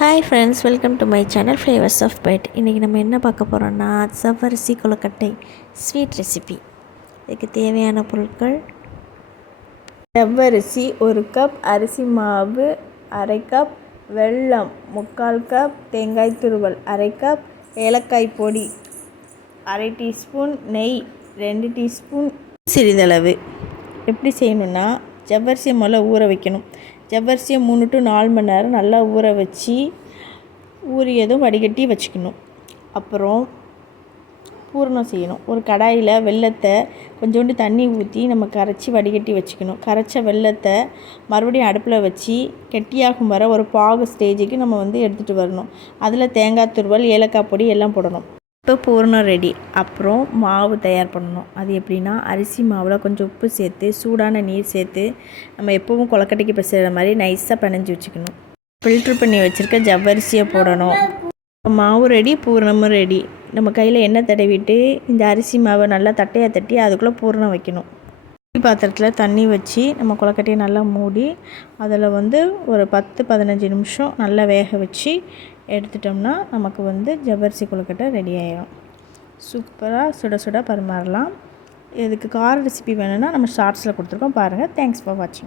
Hi friends, welcome to my channel flavours of bite. இன்றைக்கி நம்ம என்ன பார்க்க போகிறோன்னா ஜவ்வரிசி கொழுக்கட்டை ஸ்வீட் ரெசிபி. இதுக்கு தேவையான பொருட்கள்: ஜவ்வரிசி 1 கப், அரிசி மாவு 1/2 கப், வெல்லம் 3/4 கப், தேங்காய் துருவல் 1/2 கப், ஏலக்காய் பொடி 1/2 டீஸ்பூன், நெய் 2 டீஸ்பூன், சிறிதளவு. எப்படி செய்யணுன்னா, ஜவ்வரிசியை முதல்ல ஊற வைக்கணும். ஜவ்வரிசியை 3 to 4 மணி நேரம் நல்லா ஊற வச்சு ஊறியதும் வடிகட்டி வச்சுக்கணும். அப்புறம் பூரணம் செய்யணும். ஒரு கடாயில் வெல்லத்தை கொஞ்சோண்டு தண்ணி ஊற்றி நம்ம கரைச்சி வடிகட்டி வச்சுக்கணும். கரைச்ச வெல்லத்தை மறுபடியும் அடுப்பில் வச்சு கெட்டியாகும் வர ஒரு பாகு ஸ்டேஜுக்கு நம்ம எடுத்துகிட்டு வரணும். அதில் தேங்காய் துருவல், ஏலக்காய் பொடி எல்லாம் போடணும். இப்போ பூரணம் ரெடி. அப்புறம் மாவு தயார் பண்ணணும். அது எப்படின்னா, அரிசி மாவில் கொஞ்சம் உப்பு சேர்த்து சூடான நீர் சேர்த்து நம்ம எப்போவும் கொழுக்கட்டைக்கு பிசைகிற மாதிரி நைஸாக பிணைஞ்சி வச்சுக்கணும். ஃபில்ட்ரு பண்ணி வச்சுருக்க ஜவ்வரிசியை போடணும். மாவு ரெடி, பூரணமும் ரெடி. நம்ம கையில் எண்ணெய் தடவிட்டு இந்த அரிசி மாவை நல்லா தட்டையாக தட்டி அதுக்குள்ளே பூரணம் வைக்கணும். பாத்திரத்தில் தண்ணி வச்சு நம்ம கொழுக்கட்டையை நல்லா மூடி அதில் ஒரு 10-15 நிமிஷம் நல்லா வேக வச்சு எடுத்துட்டோம்னா நமக்கு ஜவ்வரிசி கொழுக்கட்டை ரெடி ஆயிடும். சூப்பராக சுட சுட பரிமாறலாம். இதுக்கு கார ரெசிபி வேணும்னா நம்ம ஷார்ட்ஸில் கொடுத்துருக்கோம், பாருங்கள். தேங்க்ஸ் ஃபார் வாட்சிங்.